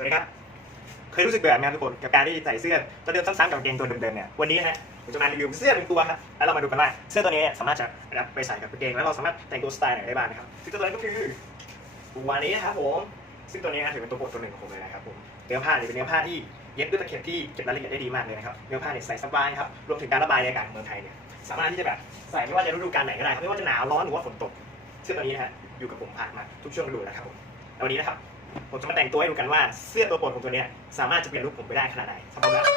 วัสดีครับ เคยรู้สึกเบื่อไหมครับทุกคนกับการที่ใส่เสื้อตัวเดิมซ้ำๆกับกางเกงตัวเดิมๆเนี่ยวันนี้นะฮะผมจะมารีวิวเสื้อเป็นตัวครับแล้วเรามาดูกันว่าเสื้อตัวนี้สามารถจะรับไปใส่กับกางเกงแล้วเราสามารถแต่งตัวสไตล์ไหนได้บ้างนะครับซึ่งตัวนั้นก็คือตัวนี้นะครับผมซึ่งตัวนี้นะถือเป็นตัวโปรดตัวหนึ่งของผมเลยนะครับผมเนื้อผ้าเนี่ยเป็นเนื้อผ้าที่เย็บด้วยตะเข็บที่เก็บรายละเอียดได้ดีมากเลยนะครับเนื้อผ้าเนี่ยใส่สบายครับรวมถึงการระบายในอากาศของเมืองไทยเนี่ยสามารถที่จะแบบใส่ไม่ว่าจะฤดูกาลไหนก็ได้ครับไม่ว่าจะหนาวร้อนหรือว่าฝนตกเสื้อตัวนี้นะฮะอยู่กับผมผ่านมาทุกช่วงฤดูแล้วครับผมแล้ววันนี้นะครับ ผมจะมาแต่งตัวให้ดูกันว่าเสื้อตัวโปรดของตัวเนี้ยสามารถจะเปลี่ยนลุคผมไปได้ขนาดไหนสำหรับ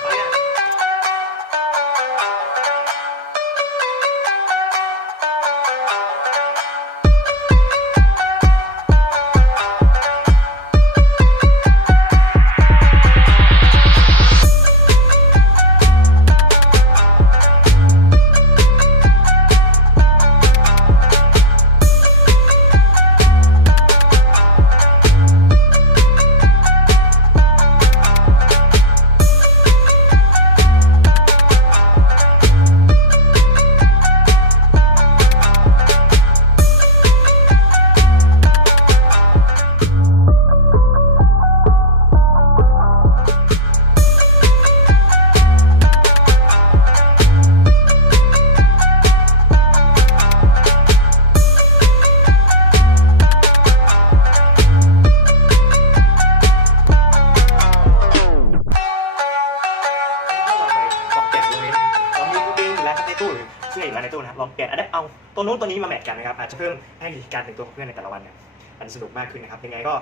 ู้หรือเสื้ออยู่แล้วในตู้นะครับลองแกะได้เอาตัวนู้นตัวนี้มาแมทกันนะครับอาจจะเพิ่มให้การแต่งตัวของเพื่อนในแต่ละวันเนี่ยมันสนุกมากขึ้นนะครับยังไงก็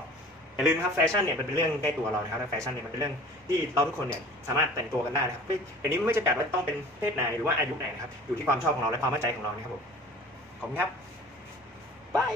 อย่าลืมครับแฟชั่นเนี่ยมันเป็นเรื่องใกล้ตัวเรานะครับแฟชั่นเนี่ยมันเป็นเรื่องที่เราทุกคนเนี่ยสามารถแต่งตัวกันได้นะครับเป็นนี้ไม่จำกัดว่าต้องเป็นเพศไหนหรือว่าอายุไหนนะครับอยู่ที่ความชอบของเราและความมั่นใจของเรานะครับผมขอบคุณครับบาย